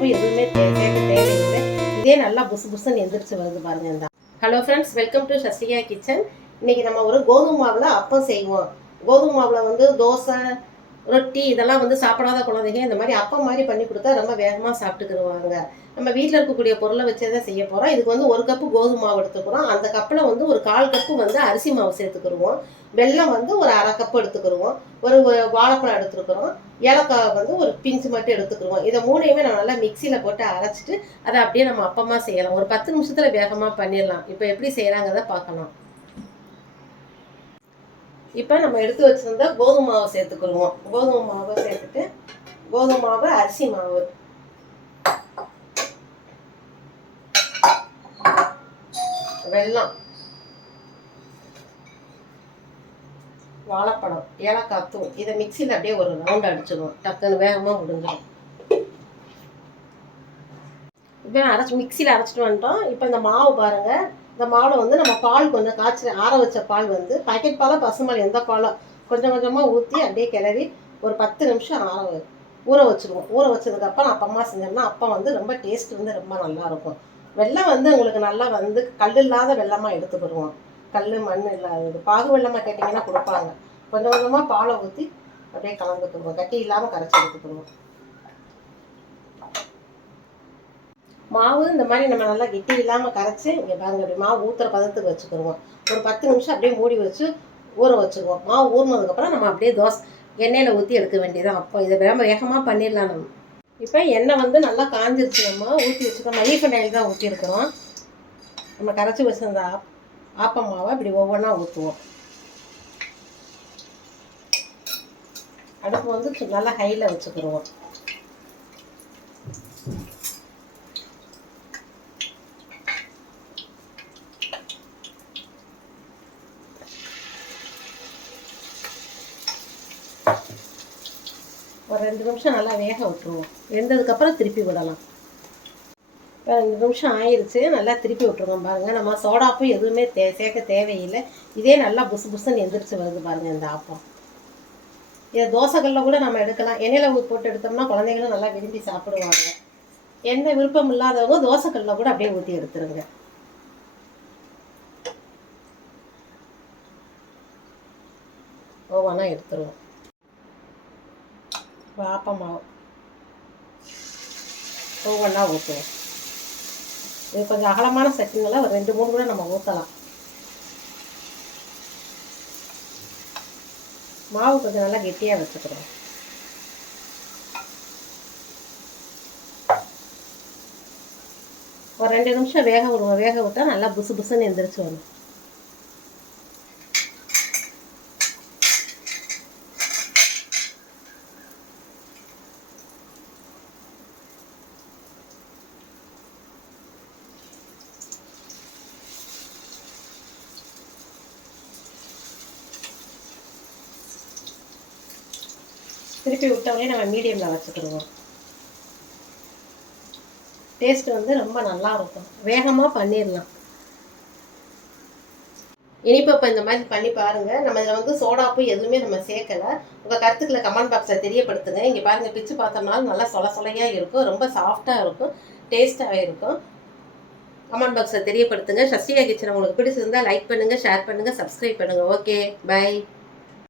சோடாப்பு எதுவுமே கேட்க தேவையில்லை இதே நல்லா புசு புசுன்னு எந்திரிச்சு வருது பாருங்க இந்த hello friends welcome to Sasthika kitchen இன்னைக்கு நம்ம ஒரு கோதுமை மாவில் அப்பம் செய்வோம். கோதுமை மாவில் வந்து தோசை ரொட்டி இதெல்லாம் வந்து சாப்பிடாத குழந்தைங்க இந்த மாதிரி அப்பம் மாதிரி பண்ணி கொடுத்தா ரொம்ப வேகமாக சாப்பிட்டுக்கிடுவாங்க. நம்ம வீட்டில் இருக்கக்கூடிய பொருளை வச்சே தான் செய்ய போகிறோம் இதுக்கு வந்து ஒரு கப்பு கோதுமை மாவு எடுத்துக்கிறோம். அந்த கப்பில் வந்து ஒரு கால் கப்பு வந்து அரிசி மாவு சேர்த்துக்கிடுவோம். வெல்லம் வந்து ஒரு அரை கப்பு எடுத்துக்கிடுவோம். ஒரு வாழைப்பழம் எடுத்துருக்குறோம் ஏலக்காய் வந்து ஒரு பிஞ்சு மட்டும் எடுத்துக்கிடுவோம். இதை மூணையுமே நம்ம நல்லா மிக்சியில் போட்டு அரைச்சிட்டு அதை அப்படியே நம்ம அப்பமாக செய்யலாம். ஒரு பத்து நிமிஷத்தில் வேகமாக பண்ணிடலாம். இப்போ எப்படி செய்கிறாங்கிறத பார்க்கலாம். இப்போ நம்ம எடுத்து வச்சிருந்த கோதுமை மாவை சேர்த்துக்கிடுவோம் கோதுமை மாவை சேர்த்துட்டு கோதுமை மாவு அரிசி மாவு. வெல்லம். வாழைப்பழம் ஏலக்காய் தூள் இதை மிக்சியில் அப்படியே ஒரு ரவுண்ட் அடிச்சிடுவோம் டக்குன்னு வேகமாக முடிஞ்சிடும். இப்போ அரைச்சி மிக்சியில் அரைச்சிட்டு வந்துட்டோம். இப்போ இந்த மாவு பாருங்கள் இந்த மாவில் வந்து நம்ம பால் கொஞ்சம் காய்ச்சி ஆற வச்ச பால் வந்து பாக்கெட் பாலோ பசுமால் எந்த பாலோ கொஞ்சம் கொஞ்சமாக ஊற்றி அப்படியே கிளறி ஒரு பத்து நிமிஷம் ஆற ஊற வச்சுருவோம். ஊற வச்சதுக்கப்புறம் அப்பமா செஞ்சோம்னா அப்பா வந்து ரொம்ப டேஸ்ட் வந்து ரொம்ப நல்லாயிருக்கும் வெள்ளம் வந்து உங்களுக்கு நல்லா வந்து கல் இல்லாத வெல்லமாக எடுத்துக்கிடுவோம் கல் மண் இல்லாதது பாகு வெல்லமாக கேட்டிங்கன்னா கொடுப்பாங்க. கொஞ்சம் கொஞ்சமாக பாலை ஊற்றி அப்படியே கலந்துக்குவோம். கட்டி இல்லாமல் கரைச்சி எடுத்துக்கிடுவோம் மாவு இந்த மாதிரி நம்ம நல்லா கெட்டி இல்லாமல் கரைச்சி இங்கே பாருங்க அப்படி மாவு ஊற்றுற பதத்துக்கு வச்சுக்கிடுவோம் ஒரு பத்து நிமிஷம் அப்படியே மூடி வச்சு ஊற வச்சுக்குவோம். மாவு ஊறினதுக்கப்புறம் நம்ம அப்படியே தோசை எண்ணெயில் ஊற்றி எடுக்க வேண்டியதான் அப்போ இதை ரொம்ப வேகமாக பண்ணிடலாம் நம்ம. இப்போ எண்ணெய் வந்து நல்லா காஞ்சிருச்சு நம்ம ஊற்றி வச்சுக்கோம். மல்லிகை ஆயில் தான் ஊற்றிருக்கிறோம் நம்ம கரைச்சி வச்சுருந்த ஆப் ஆப்ப மாவை இப்படி ஒவ்வொன்றா ஊற்றுவோம் அடுப்பு வந்து நல்லா ஹையில் வச்சுக்கிடுவோம். ஒரு ரெண்டு நிமிஷம் நல்லா வேக விட்டுருவோம். வெந்ததுக்கப்புறம் திருப்பி விடலாம். இப்போ ரெண்டு நிமிஷம் ஆயிடுச்சு நல்லா திருப்பி விட்டுருவோம் பாருங்கள் நம்ம சோடாப்பும் எதுவுமே தே சேர்க்க தேவையில்லை. இதே நல்லா புசு புசுன்னு எந்திரிச்சு வருது பாருங்கள் இந்த ஆப்பம். இதை தோசைகளில் கூட நம்ம எடுக்கலாம். எண்ணெயில் ஊற்றி போட்டு எடுத்தோம்னா குழந்தைங்களும் நல்லா விரும்பி சாப்பிடுவாங்க. எந்த விருப்பம் இல்லாதவங்க தோசைக்கல்லில் கூட அப்படியே ஊற்றி எடுத்துருங்க. ஒவ்வொன்றா எடுத்துருவோம். ஆப்ப மாவு ஒவ்வொன்றா ஊற்றுவோம் இது கொஞ்சம் அகலமான சட்டினில் ஒரு ரெண்டு மூணு கூட நம்ம ஊற்றலாம் மாவு கொஞ்சம் நல்லா கெட்டியாக வச்சுக்கிறோம் ஒரு ரெண்டு நிமிஷம் வேக விடுவோம். வேக விட்டால் நல்லா புசு புசுன்னு எந்திரிச்சு வரும். திருப்பி விட்டவொடனே நம்ம மீடியமில் வச்சுக்கிடுவோம். டேஸ்ட் வந்து ரொம்ப நல்லா இருக்கும். வேகமாக பண்ணிடலாம் இனிப்பப்ப இந்த மாதிரி பண்ணி பாருங்க. நம்ம இதில் வந்து சோடாப்பு எதுவுமே நம்ம சேர்க்கல. உங்கள் கருத்துக்களை கமெண்ட் பாக்ஸில் தெரியப்படுத்துங்க. இங்கே பாருங்கள் பிச்சு பார்த்தோம்னாலும் நல்லா சொல சொலையாக இருக்கும். ரொம்ப சாஃப்டாக இருக்கும். டேஸ்ட்டாகவே இருக்கும். கமெண்ட் பாக்ஸில் தெரியப்படுத்துங்க. சஸ்திகா கிச்சன் உங்களுக்கு பிடிச்சிருந்தா லைக் பண்ணுங்கள் ஷேர் பண்ணுங்கள் சப்ஸ்கிரைப் பண்ணுங்கள் ஓகே பை